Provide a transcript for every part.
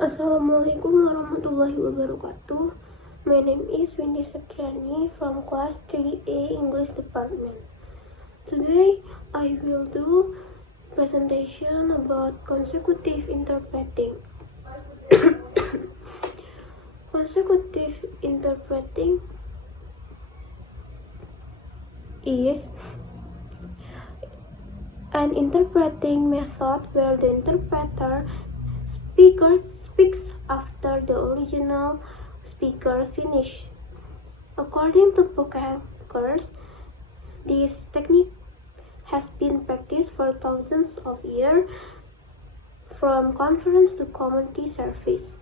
Assalamualaikum warahmatullahi wabarakatuh. My name is Windy Satriani from class 3A English Department. Today I will do presentation about consecutive interpreting. Consecutive interpreting is an interpreting method where the interpreter speaks after the original speaker finishes. According to bookmakers, this technique has been practiced for thousands of years, from conference to community service.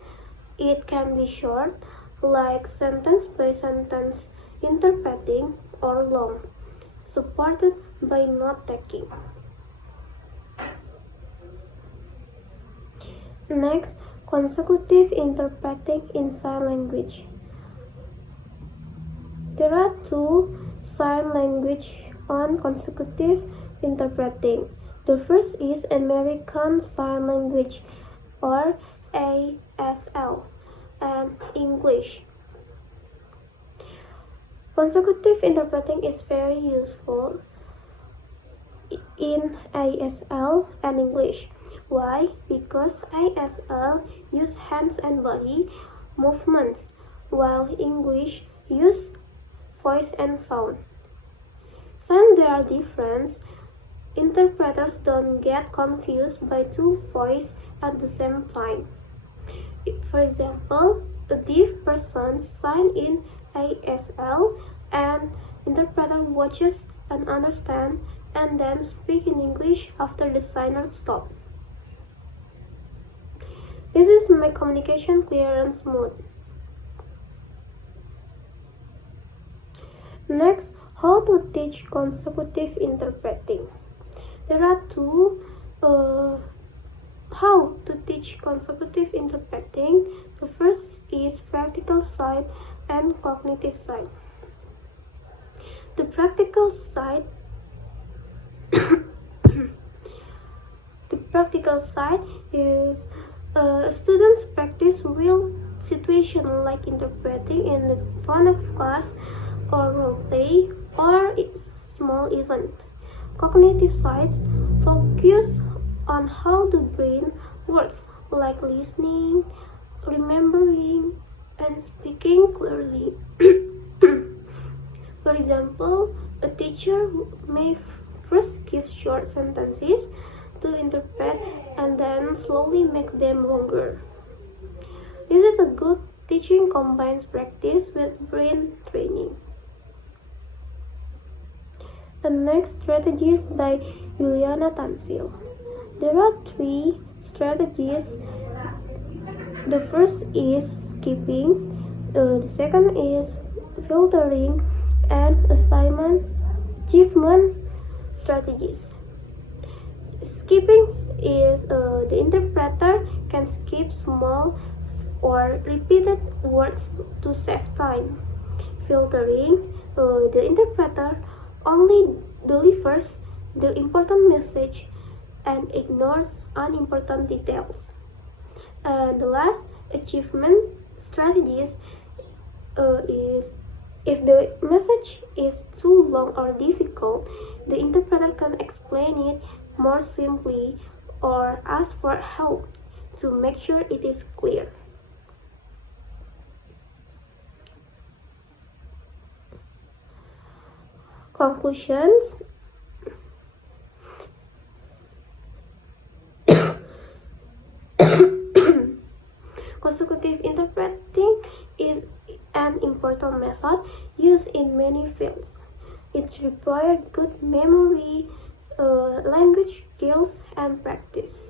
It can be short, like sentence by sentence interpreting, or long, supported by note-taking. Next, consecutive interpreting in sign language. There are two sign language on consecutive interpreting. The first is American Sign Language, or ASL, and English. Consecutive interpreting is very useful in ASL and English. Why? Because ASL use hands and body movements, while English use voice and sound. Since there are differences, interpreters don't get confused by two voices at the same time. For example, a deaf person signs in ASL and interpreter watches and understands and then speaks in English after the signer stops. This is my communication clear and smooth. Next, how to teach consecutive interpreting. There are two how to teach consecutive interpreting. The first is practical side and cognitive side. The practical side is students practice real situation like interpreting in the front of class or role play or small event. Cognitive sides focus on how the brain works, like listening, remembering, and speaking clearly. For example, a teacher may first give short sentences to interpret and then slowly make them longer. This is a good teaching combines practice with brain training. The next strategy is by Juliana Tansil. There are three strategies. The first is skipping, the second is filtering, and achievement strategies. Skipping is the interpreter can skip small or repeated words to save time. Filtering, the interpreter only delivers the important message and ignores unimportant details. And the last achievement strategies is if the message is too long or difficult, the interpreter can explain it more simply or ask for help to make sure it is clear. Conclusions. Consecutive interpreting is an important method used in many fields. It requires good memory, language skills, and practice.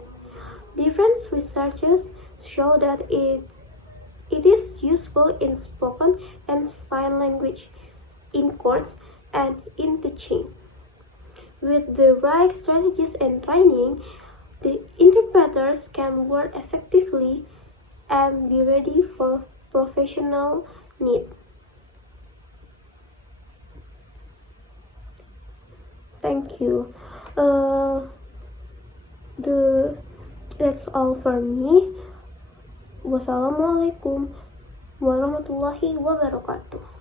Different researches show that it is useful in spoken and sign language, in courts, and in teaching. With the right strategies and training, the interpreters can work effectively and be ready for professional need. Thank you. That's all for me. Wassalamualaikum warahmatullahi wabarakatuh.